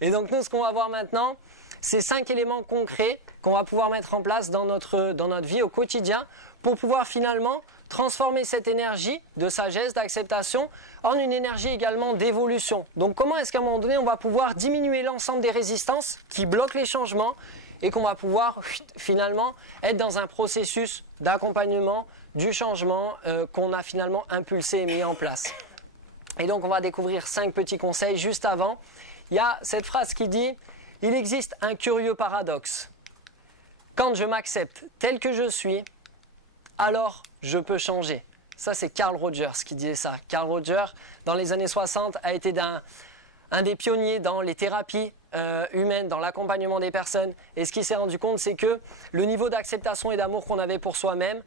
Et donc nous, ce qu'on va voir maintenant, c'est 5 éléments concrets qu'on va pouvoir mettre en place dans notre vie au quotidien pour pouvoir finalement transformer cette énergie de sagesse, d'acceptation en une énergie également d'évolution. Donc comment est-ce qu'à un moment donné, on va pouvoir diminuer l'ensemble des résistances qui bloquent les changements et qu'on va pouvoir finalement être dans un processus d'accompagnement du changement qu'on a finalement impulsé et mis en place. Et donc on va découvrir 5 petits conseils. Juste avant, il y a cette phrase qui dit « Il existe un curieux paradoxe. Quand je m'accepte tel que je suis, alors je peux changer. » Ça, c'est Carl Rogers qui disait ça. Carl Rogers, dans les années 60, a été un des pionniers dans les thérapies humaines, dans l'accompagnement des personnes. Et ce qu'il s'est rendu compte, c'est que le niveau d'acceptation et d'amour qu'on avait pour soi-même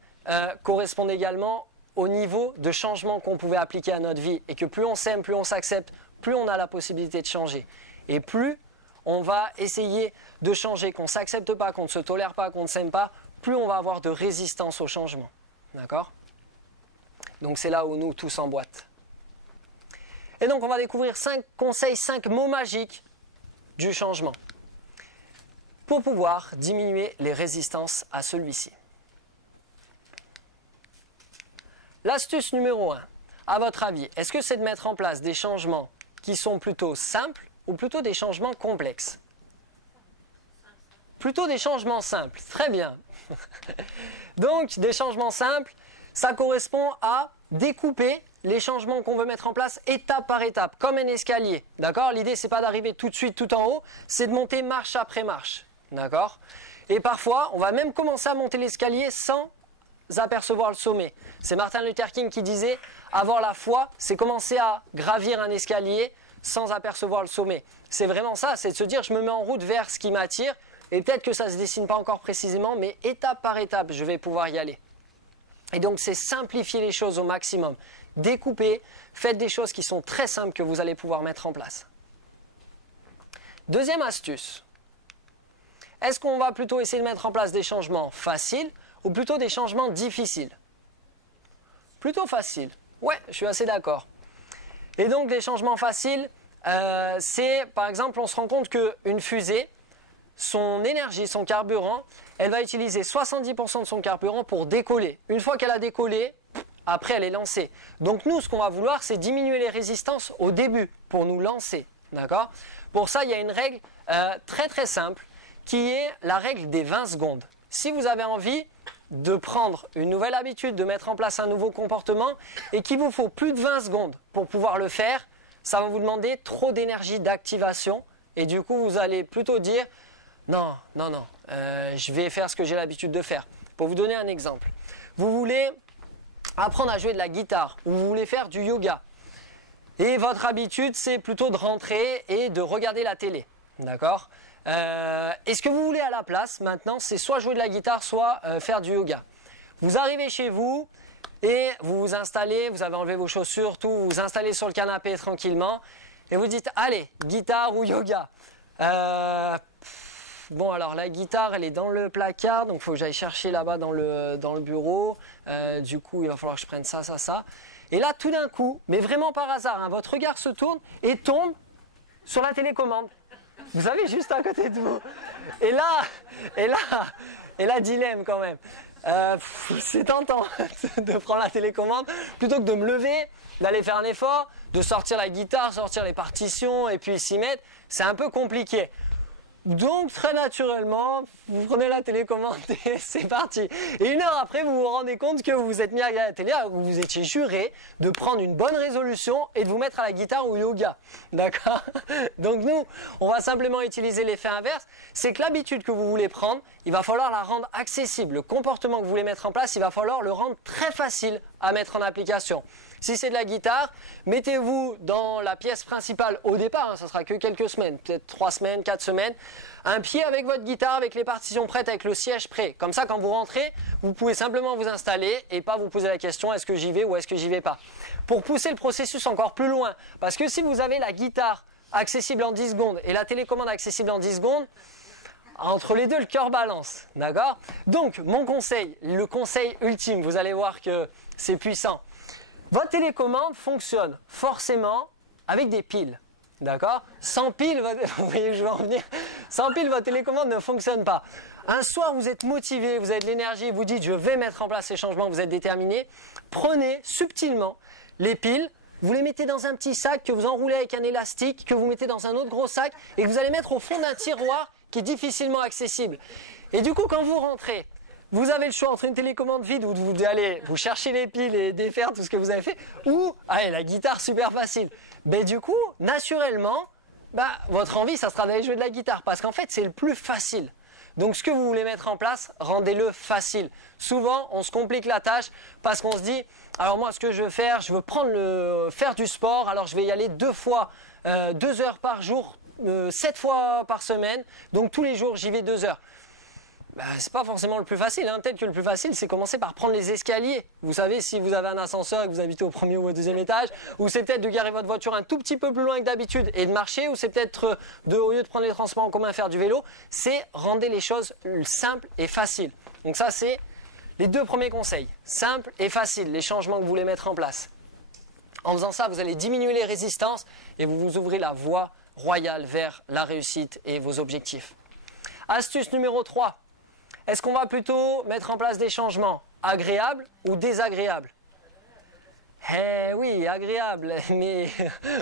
correspond également au niveau de changement qu'on pouvait appliquer à notre vie. Et que plus on s'aime, plus on s'accepte, plus on a la possibilité de changer. Et plus on va essayer de changer, qu'on ne s'accepte pas, qu'on ne se tolère pas, qu'on ne s'aime pas, plus on va avoir de résistance au changement. D'accord ? Donc c'est là où nous tous emboîtent. Et donc on va découvrir 5 conseils, 5 mots magiques du changement pour pouvoir diminuer les résistances à celui-ci. L'astuce numéro 1, à votre avis, est-ce que c'est de mettre en place des changements qui sont plutôt simples ou plutôt des changements complexes ? Plutôt des changements simples, très bien. Donc des changements simples, ça correspond à découper les changements qu'on veut mettre en place étape par étape, comme un escalier. D'accord ? L'idée, c'est pas d'arriver tout de suite tout en haut, c'est de monter marche après marche. D'accord ? Et parfois, on va même commencer à monter l'escalier sans apercevoir le sommet. C'est Martin Luther King qui disait « Avoir la foi, c'est commencer à gravir un escalier sans apercevoir le sommet. » C'est vraiment ça, c'est de se dire « Je me mets en route vers ce qui m'attire et peut-être que ça ne se dessine pas encore précisément, mais étape par étape, je vais pouvoir y aller. » Et donc, c'est simplifier les choses au maximum. Découpez, faites des choses qui sont très simples que vous allez pouvoir mettre en place. Deuxième astuce. Est-ce qu'on va plutôt essayer de mettre en place des changements faciles ou plutôt des changements difficiles ? Plutôt facile. Ouais, je suis assez d'accord. Et donc, les changements faciles, c'est, par exemple, on se rend compte qu'une fusée, son énergie, son carburant, elle va utiliser 70% de son carburant pour décoller. Une fois qu'elle a décollé, après elle est lancée. Donc nous, ce qu'on va vouloir, c'est diminuer les résistances au début pour nous lancer. D'accord ? Pour ça, il y a une règle très très simple qui est la règle des 20 secondes. Si vous avez envie de prendre une nouvelle habitude, de mettre en place un nouveau comportement et qu'il vous faut plus de 20 secondes pour pouvoir le faire, ça va vous demander trop d'énergie d'activation et du coup, vous allez plutôt dire non, je vais faire ce que j'ai l'habitude de faire. Pour vous donner un exemple, vous voulez apprendre à jouer de la guitare ou vous voulez faire du yoga. Et votre habitude, c'est plutôt de rentrer et de regarder la télé. D'accord ? Et ce que vous voulez à la place, maintenant, c'est soit jouer de la guitare, soit faire du yoga. Vous arrivez chez vous et vous vous installez, vous avez enlevé vos chaussures, tout, vous vous installez sur le canapé tranquillement et vous dites, allez, guitare ou yoga. Bon, alors la guitare, elle est dans le placard, donc il faut que j'aille chercher là-bas dans le bureau. Du coup, il va falloir que je prenne ça. Et là, tout d'un coup, mais vraiment par hasard, hein, votre regard se tourne et tombe sur la télécommande. Vous avez juste à côté de vous. Et là, dilemme quand même. C'est tentant de prendre la télécommande plutôt que de me lever, d'aller faire un effort, de sortir la guitare, sortir les partitions et puis s'y mettre. C'est un peu compliqué. Donc très naturellement, vous prenez la télécommande et c'est parti. Et une heure après, vous vous rendez compte que vous vous êtes mis à regarder la télé alors que vous étiez juré de prendre une bonne résolution et de vous mettre à la guitare ou au yoga. D'accord ? Donc nous, on va simplement utiliser l'effet inverse. C'est que l'habitude que vous voulez prendre, il va falloir la rendre accessible. Le comportement que vous voulez mettre en place, il va falloir le rendre très facile à mettre en application. Si c'est de la guitare, mettez-vous dans la pièce principale au départ, hein, ça sera que quelques semaines, peut-être 3 semaines, 4 semaines, un pied avec votre guitare, avec les partitions prêtes, avec le siège prêt. Comme ça, quand vous rentrez, vous pouvez simplement vous installer et pas vous poser la question est-ce que j'y vais ou est-ce que j'y vais pas. Pour pousser le processus encore plus loin, parce que si vous avez la guitare accessible en 10 secondes et la télécommande accessible en 10 secondes, entre les deux, le cœur balance, d'accord ? Donc, mon conseil, le conseil ultime, vous allez voir que c'est puissant. Votre télécommande fonctionne forcément avec des piles, D'accord? Sans pile, vous voyez que je vais en venir. Sans pile, votre télécommande ne fonctionne pas. Un soir, vous êtes motivé, vous avez de l'énergie, vous dites je vais mettre en place ces changements, vous êtes déterminé. Prenez subtilement les piles, vous les mettez dans un petit sac que vous enroulez avec un élastique, que vous mettez dans un autre gros sac et que vous allez mettre au fond d'un tiroir qui est difficilement accessible. Et du coup, quand vous rentrez, vous avez le choix entre une télécommande vide où vous allez vous chercher les piles et défaire tout ce que vous avez fait, ou allez, la guitare super facile. Mais du coup, naturellement, votre envie, ça sera d'aller jouer de la guitare parce qu'en fait, c'est le plus facile. Donc ce que vous voulez mettre en place, rendez-le facile. Souvent, on se complique la tâche parce qu'on se dit, alors moi ce que je veux faire, je veux faire du sport, alors je vais y aller 2 heures par jour, 7 fois par semaine, donc tous les jours j'y vais 2 heures. C'est pas forcément le plus facile, hein. Peut-être que le plus facile c'est commencer par prendre les escaliers. Vous savez, si vous avez un ascenseur et que vous habitez au 1er ou au 2e étage, ou c'est peut-être de garer votre voiture un tout petit peu plus loin que d'habitude et de marcher, ou c'est peut-être au lieu de prendre les transports en commun faire du vélo, c'est rendre les choses simples et faciles. Donc ça c'est les 2 premiers conseils, simple et facile, les changements que vous voulez mettre en place. En faisant ça, vous allez diminuer les résistances et vous vous ouvrez la voie royale vers la réussite et vos objectifs. Astuce numéro 3. Est-ce qu'on va plutôt mettre en place des changements agréables ou désagréables? Eh oui, agréable, mais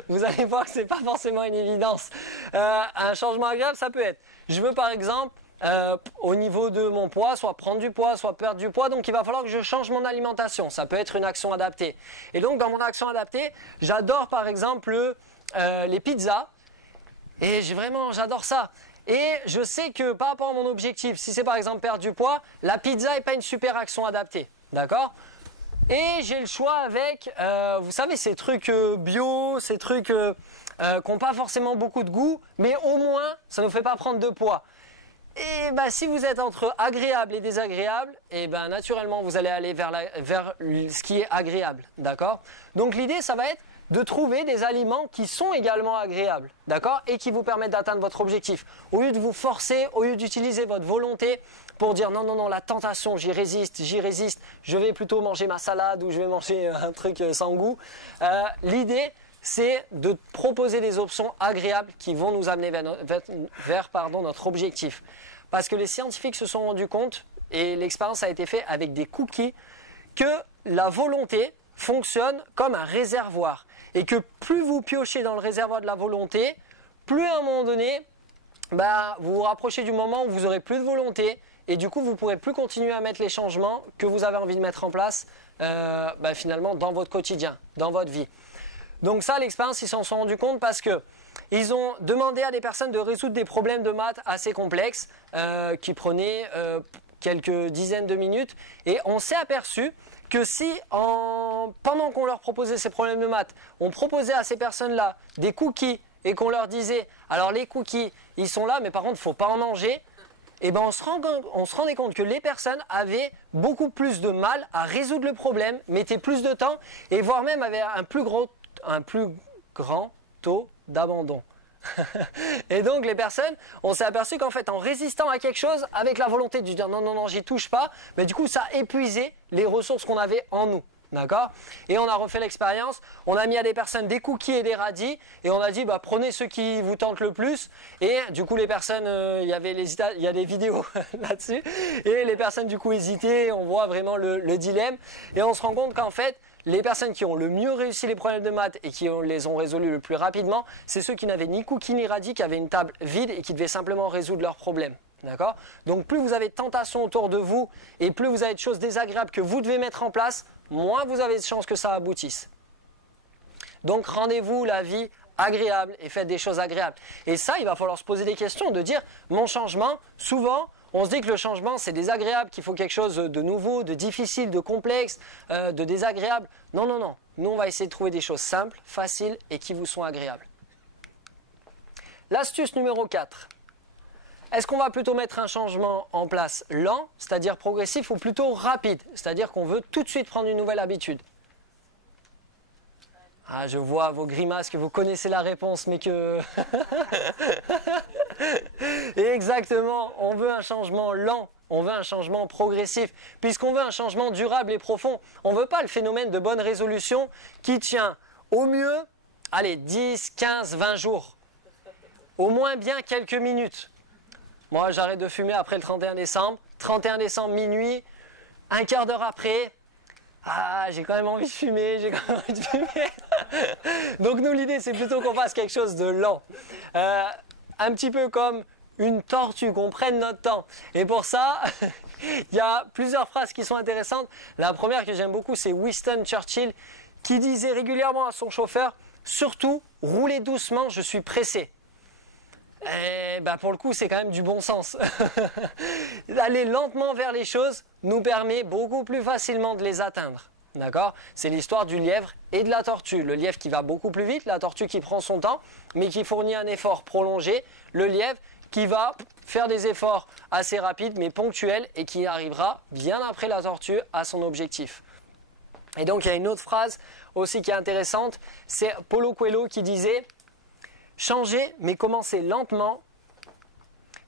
vous allez voir que ce n'est pas forcément une évidence. Un changement agréable, ça peut être, je veux par exemple, au niveau de mon poids, soit prendre du poids, soit perdre du poids, donc il va falloir que je change mon alimentation. Ça peut être une action adaptée. Et donc dans mon action adaptée, j'adore par exemple les pizzas, et j'adore ça. Et je sais que par rapport à mon objectif, si c'est par exemple perdre du poids, la pizza n'est pas une super action adaptée, d'accord? Et j'ai le choix avec, vous savez, ces trucs bio, ces trucs qui n'ont pas forcément beaucoup de goût, mais au moins, ça ne nous fait pas prendre de poids. Et si vous êtes entre agréable et désagréable, et naturellement, vous allez aller vers ce qui est agréable, d'accord? Donc l'idée, ça va être de trouver des aliments qui sont également agréables, d'accord, et qui vous permettent d'atteindre votre objectif. Au lieu de vous forcer, au lieu d'utiliser votre volonté pour dire non, non, non, la tentation, j'y résiste, je vais plutôt manger ma salade ou je vais manger un truc sans goût. L'idée, c'est de proposer des options agréables qui vont nous amener vers notre objectif. Parce que les scientifiques se sont rendus compte, et l'expérience a été faite avec des cookies, que la volonté fonctionne comme un réservoir. Et que plus vous piochez dans le réservoir de la volonté, plus à un moment donné, vous vous rapprochez du moment où vous n'aurez plus de volonté et du coup vous ne pourrez plus continuer à mettre les changements que vous avez envie de mettre en place finalement dans votre quotidien, dans votre vie. Donc ça, l'expérience, ils s'en sont rendus compte parce que ils ont demandé à des personnes de résoudre des problèmes de maths assez complexes qui prenaient quelques dizaines de minutes et on s'est aperçu que si, pendant qu'on leur proposait ces problèmes de maths, on proposait à ces personnes-là des cookies et qu'on leur disait « alors les cookies, ils sont là, mais par contre, il ne faut pas en manger », et on se rendait compte que les personnes avaient beaucoup plus de mal à résoudre le problème, mettaient plus de temps, et voire même avaient un plus grand taux d'abandon. Et donc les personnes, on s'est aperçu qu'en fait en résistant à quelque chose avec la volonté de dire non non non j'y touche pas, du coup ça épuisait les ressources qu'on avait en nous, d'accord? Et on a refait l'expérience, on a mis à des personnes des cookies et des radis et on a dit prenez ceux qui vous tentent le plus et du coup les personnes, il y a des vidéos là-dessus et les personnes du coup hésitaient, on voit vraiment le dilemme et on se rend compte qu'en fait les personnes qui ont le mieux réussi les problèmes de maths et qui les ont résolus le plus rapidement, c'est ceux qui n'avaient ni cookies ni radis, qui avaient une table vide et qui devaient simplement résoudre leurs problèmes. D'accord? Donc plus vous avez de tentations autour de vous et plus vous avez de choses désagréables que vous devez mettre en place, moins vous avez de chances que ça aboutisse. Donc rendez-vous la vie agréable et faites des choses agréables. Et ça, il va falloir se poser des questions, de dire mon changement, souvent, on se dit que le changement, c'est désagréable, qu'il faut quelque chose de nouveau, de difficile, de complexe, de désagréable. Non, non, non. Nous, on va essayer de trouver des choses simples, faciles et qui vous sont agréables. L'astuce numéro 4. Est-ce qu'on va plutôt mettre un changement en place lent, c'est-à-dire progressif, ou plutôt rapide, c'est-à-dire qu'on veut tout de suite prendre une nouvelle habitude? Ah, je vois vos grimaces que vous connaissez la réponse, mais que... Et exactement, on veut un changement lent, on veut un changement progressif, puisqu'on veut un changement durable et profond. On ne veut pas le phénomène de bonne résolution qui tient au mieux allez, 10, 15, 20 jours. Au moins bien quelques minutes. Moi, j'arrête de fumer après le 31 décembre. 31 décembre, minuit, un quart d'heure après, ah, j'ai quand même envie de fumer, j'ai quand même envie de fumer. Donc nous, l'idée, c'est plutôt qu'on fasse quelque chose de lent. Un petit peu comme une tortue, qu'on prenne notre temps. Et pour ça, il y a plusieurs phrases qui sont intéressantes. La première que j'aime beaucoup, c'est Winston Churchill, qui disait régulièrement à son chauffeur, « Surtout, roulez doucement, je suis pressé ». Et bah pour le coup, c'est quand même du bon sens. Aller lentement vers les choses nous permet beaucoup plus facilement de les atteindre. D'accord ? C'est l'histoire du lièvre et de la tortue. Le lièvre qui va beaucoup plus vite, la tortue qui prend son temps, mais qui fournit un effort prolongé. Le lièvre qui va faire des efforts assez rapides, mais ponctuels, et qui arrivera bien après la tortue à son objectif. Et donc il y a une autre phrase aussi qui est intéressante, c'est Paulo Coelho qui disait « Changez, mais commencez lentement,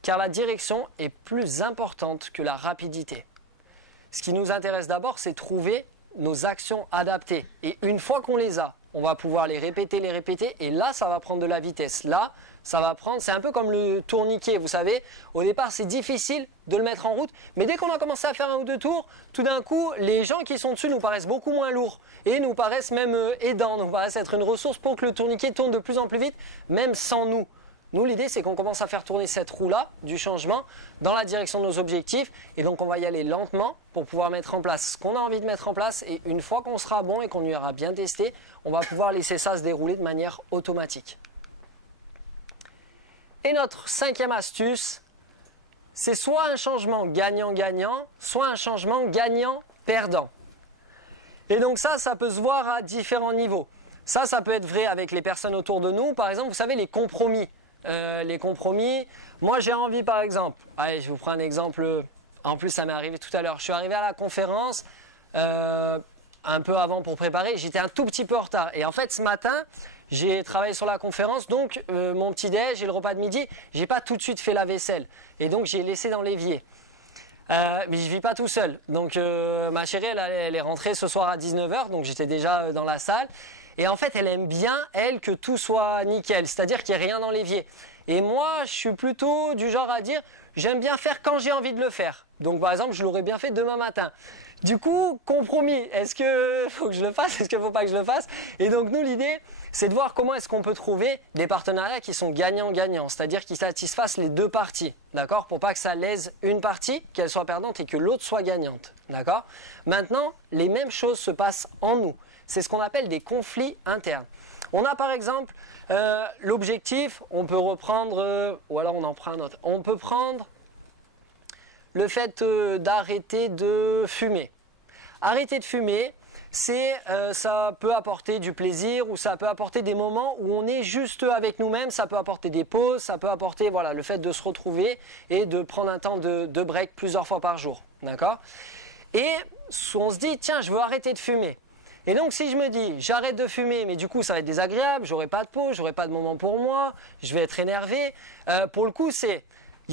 car la direction est plus importante que la rapidité. » Ce qui nous intéresse d'abord, c'est trouver nos actions adaptées. Et une fois qu'on les a, on va pouvoir les répéter, et là, ça va prendre de la vitesse. Là, ça va prendre, c'est un peu comme le tourniquet, vous savez. Au départ, c'est difficile de le mettre en route, mais dès qu'on a commencé à faire un ou deux tours, tout d'un coup, les gens qui sont dessus nous paraissent beaucoup moins lourds et nous paraissent même aidants, nous paraissent être une ressource pour que le tourniquet tourne de plus en plus vite, même sans nous. Nous, l'idée, c'est qu'on commence à faire tourner cette roue-là, du changement, dans la direction de nos objectifs. Et donc, on va y aller lentement pour pouvoir mettre en place ce qu'on a envie de mettre en place. Et une fois qu'on sera bon et qu'on y aura bien testé, on va pouvoir laisser ça se dérouler de manière automatique. Et notre cinquième astuce, c'est soit un changement gagnant-gagnant, soit un changement gagnant-perdant. Et donc ça peut se voir à différents niveaux. Ça peut être vrai avec les personnes autour de nous. Par exemple, vous savez, les compromis. Moi j'ai envie par exemple, allez, je vous prends un exemple, en plus ça m'est arrivé tout à l'heure, je suis arrivé à la conférence un peu avant pour préparer, j'étais un tout petit peu en retard et en fait ce matin j'ai travaillé sur la conférence, donc mon petit déj et le repas de midi, j'ai pas tout de suite fait la vaisselle et donc j'ai laissé dans l'évier. Mais je vis pas tout seul, donc ma chérie elle est rentrée ce soir à 19h, donc j'étais déjà dans la salle. Et en fait, elle aime bien, elle, que tout soit nickel, c'est-à-dire qu'il n'y ait rien dans l'évier. Et moi, je suis plutôt du genre à dire, j'aime bien faire quand j'ai envie de le faire. Donc, par exemple, je l'aurais bien fait demain matin. Du coup, compromis, est-ce qu'il faut que je le fasse, est-ce qu'il ne faut pas que je le fasse? Et donc, nous, l'idée, c'est de voir comment est-ce qu'on peut trouver des partenariats qui sont gagnant-gagnant, c'est-à-dire qui satisfassent les deux parties, d'accord? Pour pas que ça lèse une partie, qu'elle soit perdante et que l'autre soit gagnante, d'accord? Maintenant, les mêmes choses se passent en nous. C'est ce qu'on appelle des conflits internes. On a par exemple l'objectif, on peut reprendre, ou alors on en prend un autre, on peut prendre le fait d'arrêter de fumer. Arrêter de fumer, ça peut apporter du plaisir ou ça peut apporter des moments où on est juste avec nous-mêmes, ça peut apporter des pauses, ça peut apporter voilà, le fait de se retrouver et de prendre un temps de break plusieurs fois par jour. D'accord ? Et on se dit, tiens, je veux arrêter de fumer. Et donc si je me dis, j'arrête de fumer, mais du coup ça va être désagréable, j'aurai pas de pause, j'aurai pas de moment pour moi, je vais être énervé. Pour le coup, il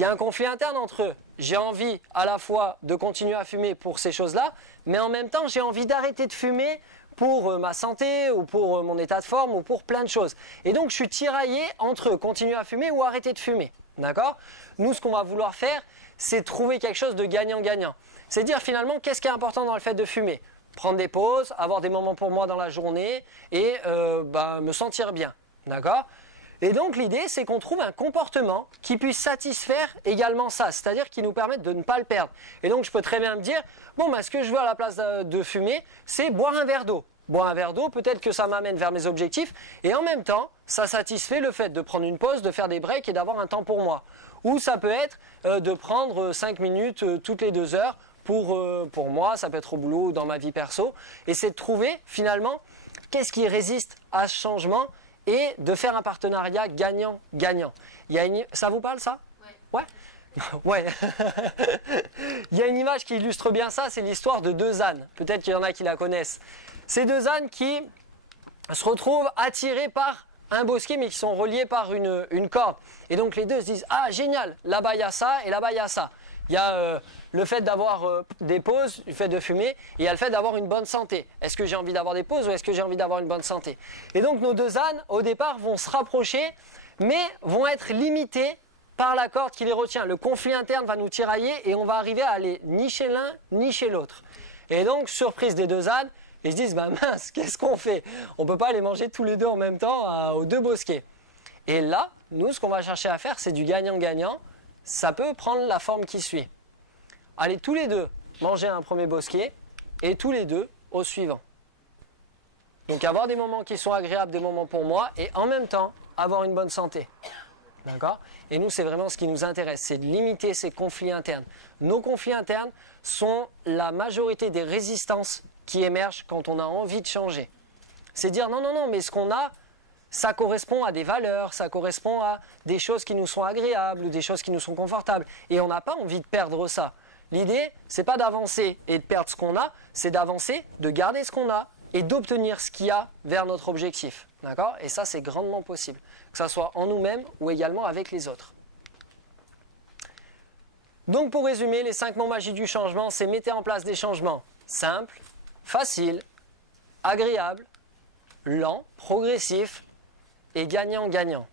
y a un conflit interne entre j'ai envie à la fois de continuer à fumer pour ces choses-là, mais en même temps j'ai envie d'arrêter de fumer pour ma santé ou pour mon état de forme ou pour plein de choses. Et donc je suis tiraillé entre continuer à fumer ou arrêter de fumer. D'accord ? Nous, ce qu'on va vouloir faire, c'est trouver quelque chose de gagnant-gagnant. C'est dire finalement qu'est-ce qui est important dans le fait de fumer ? Prendre des pauses, avoir des moments pour moi dans la journée et me sentir bien. D'accord ? Et donc l'idée, c'est qu'on trouve un comportement qui puisse satisfaire également ça, c'est-à-dire qui nous permette de ne pas le perdre. Et donc je peux très bien me dire, ce que je veux à la place de fumer, c'est boire un verre d'eau. Boire un verre d'eau, peut-être que ça m'amène vers mes objectifs, et en même temps, ça satisfait le fait de prendre une pause, de faire des breaks et d'avoir un temps pour moi. Ou ça peut être de prendre 5 minutes toutes les 2 heures pour moi, ça peut être au boulot ou dans ma vie perso, et c'est de trouver finalement qu'est-ce qui résiste à ce changement et de faire un partenariat gagnant-gagnant. Ça vous parle ça ? Ouais. Ouais. Il y a une image qui illustre bien ça, c'est l'histoire de 2 ânes. Peut-être qu'il y en a qui la connaissent. Ces 2 ânes qui se retrouvent attirés par un bosquet mais qui sont reliés par une corde. Et donc les deux se disent « Ah génial, là-bas il y a ça et là-bas il y a ça ». Il y a le fait d'avoir des pauses, le fait de fumer, et il y a le fait d'avoir une bonne santé. Est-ce que j'ai envie d'avoir des pauses ou est-ce que j'ai envie d'avoir une bonne santé? Et donc nos deux ânes, au départ, vont se rapprocher, mais vont être limités par la corde qui les retient. Le conflit interne va nous tirailler et on va arriver à aller ni chez l'un ni chez l'autre. Et donc, surprise des deux ânes, ils se disent, bah mince, qu'est-ce qu'on fait? On ne peut pas les manger tous les deux en même temps aux deux bosquets. Et là, nous, ce qu'on va chercher à faire, c'est du gagnant-gagnant. Ça peut prendre la forme qui suit. Allez tous les deux manger un premier bosquet et tous les deux au suivant. Donc avoir des moments qui sont agréables, des moments pour moi et en même temps avoir une bonne santé. D'accord? Et nous, c'est vraiment ce qui nous intéresse, c'est de limiter ces conflits internes. Nos conflits internes sont la majorité des résistances qui émergent quand on a envie de changer. C'est dire non, non, non, mais ce qu'on a, ça correspond à des valeurs, ça correspond à des choses qui nous sont agréables ou des choses qui nous sont confortables. Et on n'a pas envie de perdre ça. L'idée, c'est pas d'avancer et de perdre ce qu'on a, c'est d'avancer, de garder ce qu'on a et d'obtenir ce qu'il y a vers notre objectif. D'accord? Et ça, c'est grandement possible, que ce soit en nous-mêmes ou également avec les autres. Donc pour résumer, les 5 mots magiques du changement, c'est mettez en place des changements simples, faciles, agréables, lents, progressifs et gagnant-gagnant.